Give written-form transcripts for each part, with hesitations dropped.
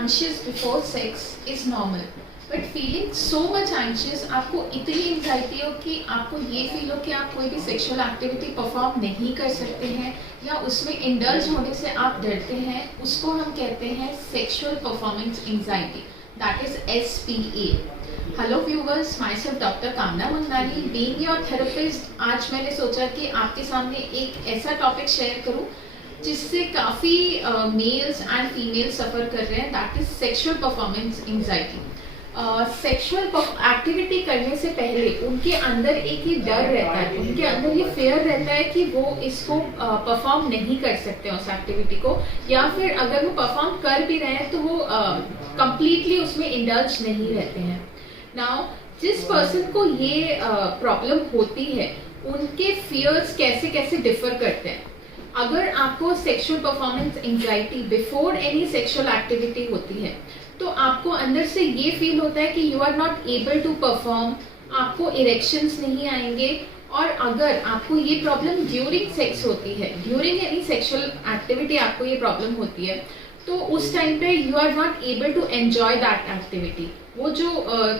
anxious before sex is normal, but feeling so much anxious, आपको इतनी anxiety हो कि आपको ये फील हो कि आप कोई भी सेक्सुअल एक्टिविटी परफॉर्म नहीं कर सकते हैं या उसमें इंडल्ज होने से आप डरते हैं, उसको हम कहते हैं sexual performance anxiety, that is SPA. Hello viewers, my self doctor कामना मंगनानी, बीइंग योर थेरेपिस्ट. आज मैंने सोचा कि आपके सामने एक ऐसा टॉपिक शेयर करूं जिससे काफ़ी मेल्स एंड फीमेल्स सफ़र कर रहे हैं, that is sexual performance anxiety. Sexual activity करने से पहले उनके अंदर एक ही डर रहता है, उनके अंदर ये फेयर रहता है कि वो इसको परफॉर्म नहीं कर सकते उस एक्टिविटी को, या फिर अगर वो परफॉर्म कर भी रहे हैं तो वो कंप्लीटली उसमें इंडल्ज नहीं रहते हैं. नाउ जिस पर्सन को ये प्रॉब्लम होती है उनके फियर्स कैसे कैसे डिफर करते हैं. अगर आपको sexual performance anxiety before any sexual activity होती है तो आपको अंदर से ये फील होता है कि you are not able to perform, आपको इरेक्शंस नहीं आएंगे. और अगर आपको ये प्रॉब्लम ड्यूरिंग सेक्स होती है, ड्यूरिंग एनी सेक्सुअल एक्टिविटी आपको ये प्रॉब्लम होती है, तो उस टाइम पे you are not able to enjoy that activity. वो जो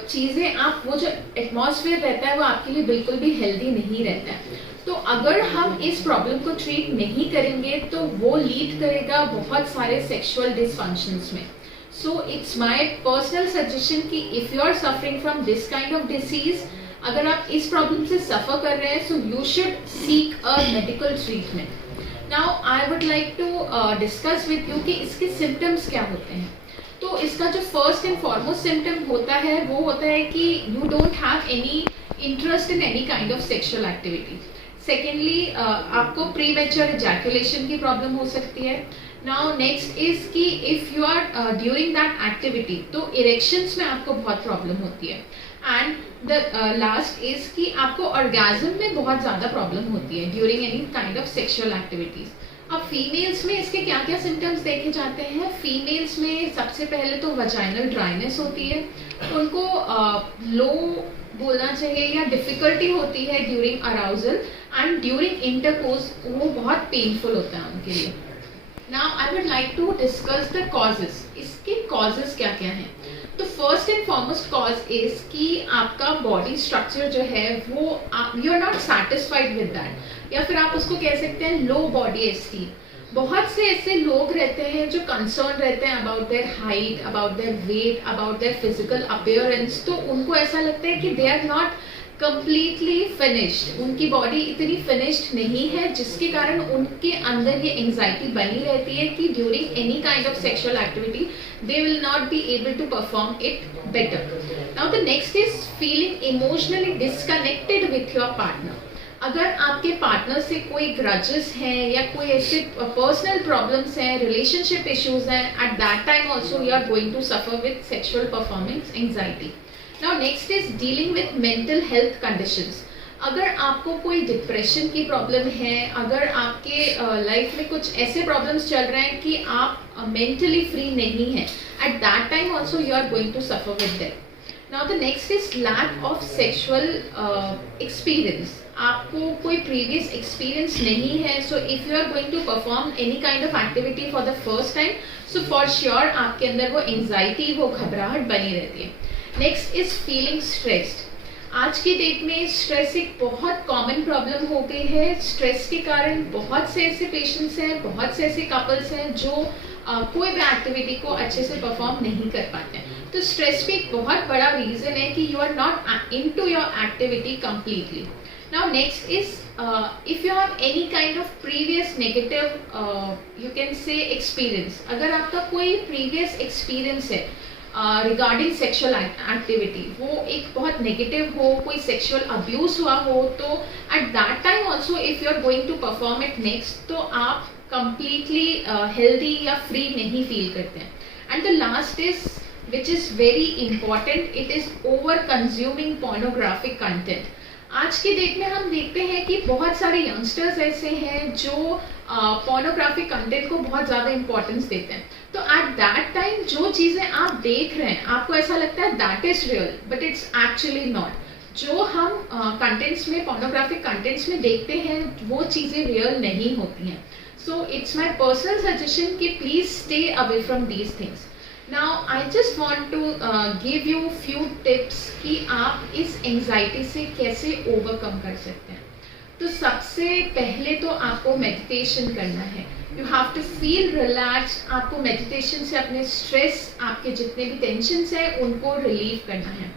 चीज़ें आप, वो जो एटमॉस्फेयर रहता है वो आपके लिए बिल्कुल भी हेल्दी नहीं रहता है. तो अगर हम इस प्रॉब्लम को ट्रीट नहीं करेंगे तो वो लीड करेगा बहुत सारे सेक्सुअल डिसफंक्शंस में. So it's my personal suggestion कि if you are suffering from this kind of disease, अगर आप इस प्रॉब्लम से सफ़र कर रहे हैं, so you should seek a medical treatment. Now I would like to discuss with you कि इसके symptoms क्या होते हैं. तो इसका जो first and foremost symptom होता है वो होता है कि you don't have any interest in any kind of sexual activity. Secondly, आपको premature ejaculation की प्रॉब्लम हो सकती है. Now next is कि if you are during that activity तो erections में आपको बहुत प्रॉब्लम होती है. And the last is कि आपको orgasm में बहुत ज़्यादा प्रॉब्लम होती है during any kind of sexual activities. अब फीमेल्स में इसके क्या क्या सिम्टम्स देखे जाते हैं. फीमेल्स में सबसे पहले तो वजाइनल ड्राइनेस होती है, उनको लो बोलना चाहिए या डिफिकल्टी होती है during arousal, and during intercourse वो बहुत पेनफुल होता है उनके लिए. Now I would like to discuss the causes. इसके कॉजेस क्या क्या हैं. तो first and foremost cause is कि आपका बॉडी स्ट्रक्चर जो है वो you are not satisfied with that, या फिर आप उसको कह सकते हैं लो बॉडी एस्टीम. बहुत से ऐसे लोग रहते हैं जो कंसर्न रहते हैं about their height, about their weight, about their physical appearance. तो उनको ऐसा लगता है कि they are not completely finished, उनकी बॉडी इतनी फिनिश्ड नहीं है, जिसके कारण उनके अंदर ये एंजाइटी बनी रहती है कि during any kind of sexual activity they will not be able to perform it better. Now the next is feeling emotionally disconnected with your partner. अगर आपके पार्टनर से कोई ग्रजेस हैं या कोई ऐसे पर्सनल प्रॉब्लम्स हैं, रिलेशनशिप इश्यूज हैं, at that time also you are going to suffer with sexual performance anxiety. Now next is dealing with mental health conditions. अगर आपको कोई डिप्रेशन की प्रॉब्लम है, अगर आपके लाइफ में कुछ ऐसे प्रॉब्लम्स चल रहे हैं कि आप मेंटली फ्री नहीं हैं, at that time also you are going to suffer with that. Now the next is lack of sexual experience. आपको कोई प्रीवियस एक्सपीरियंस नहीं है, so if you are going to perform any kind of activity for the first time, so for sure आपके अंदर वो anxiety, वो घबराहट बनी रहती है. Next is feeling stressed. आज की डेट में स्ट्रेस एक बहुत कॉमन प्रॉब्लम हो गई है. स्ट्रेस के कारण बहुत से ऐसे पेशेंट्स हैं, बहुत से ऐसे कपल्स हैं जो कोई भी एक्टिविटी को अच्छे से परफॉर्म नहीं कर पाते हैं. तो स्ट्रेस भी एक बहुत बड़ा रीज़न है कि you are not into your activity completely. Now next is if you have any kind of previous negative you can say experience. अगर आपका कोई प्रीवियस एक्सपीरियंस है रिगार्डिंग सेक्सुअल एक्टिविटी, वो एक बहुत नेगेटिव हो, कोई सेक्सुअल अब्यूज हुआ हो, तो at that time also if you are going to perform it next, तो आप कंप्लीटली हेल्दी या फ्री नहीं फील करते हैं. And the last is which is very important, it is over consuming pornographic content. आज की डेट में हम देखते हैं कि बहुत सारे यंगस्टर्स ऐसे हैं जो पोर्नोग्राफिक कंटेंट को बहुत ज़्यादा इंपॉर्टेंस देते हैं. तो एट दैट टाइम जो चीज़ें आप देख रहे हैं आपको ऐसा लगता है that is real, but it's actually not. जो हम कंटेंट्स में, पोर्नोग्राफिक कंटेंट्स में देखते हैं वो चीज़ें रियल नहीं होती हैं. So it's my personal suggestion कि please stay away from these things. Now I just want to give you few tips कि आप इस एंजाइटी से कैसे ओवरकम कर सकते हैं. तो सबसे पहले तो आपको मेडिटेशन करना है. You have to feel relax. आपको मेडिटेशन से अपने स्ट्रेस, आपके जितने भी टेंशन्स हैं उनको रिलीव करना है.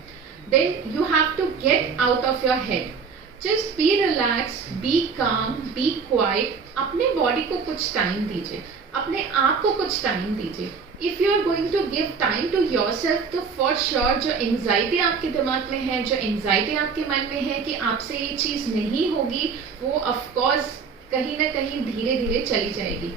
Then you have to get out of your head. Just be relax, be calm, be quiet. अपने बॉडी को कुछ टाइम दीजिए, अपने आप को कुछ टाइम दीजिए. If you are going to give time to yourself, तो फॉर श्योर जो एंजाइटी आपके दिमाग में है, जो एंजाइटी आपके मन में है कि आपसे ये चीज़ नहीं होगी, वो ऑफकोर्स कहीं ना कहीं धीरे धीरे चली जाएगी.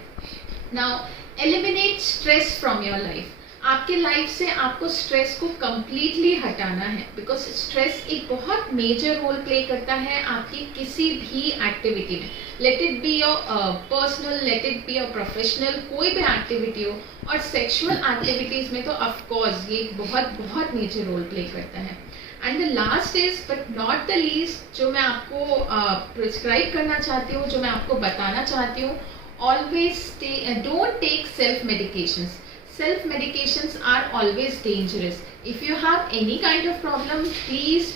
Now eliminate stress from your life. आपके लाइफ से आपको स्ट्रेस को कम्प्लीटली हटाना है, बिकॉज स्ट्रेस एक बहुत मेजर रोल प्ले करता है आपकी किसी भी एक्टिविटी में. Let it be your personal, let it be your professional, कोई भी एक्टिविटी हो. और सेक्सुअल एक्टिविटीज़ में तो ऑफकोर्स ये बहुत बहुत मेजर रोल प्ले करता है. And the last is but not the least, जो मैं आपको प्रिस्क्राइब करना चाहती हूँ, जो मैं आपको बताना चाहती हूँ, always don't take self medications. Self medications are always dangerous. If you have any kind of problem, please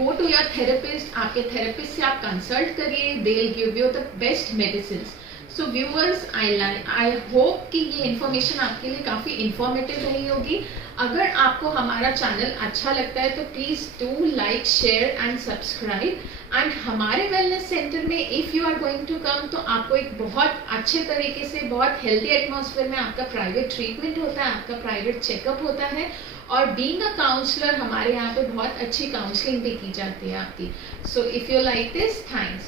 go to your therapist. आपके therapist से आप consult करिए. They'll give you the best medicines. So viewers, I hope कि ये information आपके लिए काफ़ी informative रही होगी. अगर आपको हमारा चैनल अच्छा लगता है तो please do like, share and subscribe. And हमारे वेलनेस सेंटर में if you are going to come, तो आपको एक बहुत अच्छे तरीके से, बहुत हेल्दी एटमॉस्फेयर में आपका प्राइवेट ट्रीटमेंट होता है, आपका प्राइवेट चेकअप होता है. और बीइंग अ काउंसलर, हमारे यहाँ पे बहुत अच्छी काउंसलिंग भी की जाती है आपकी. So if you like this, thanks.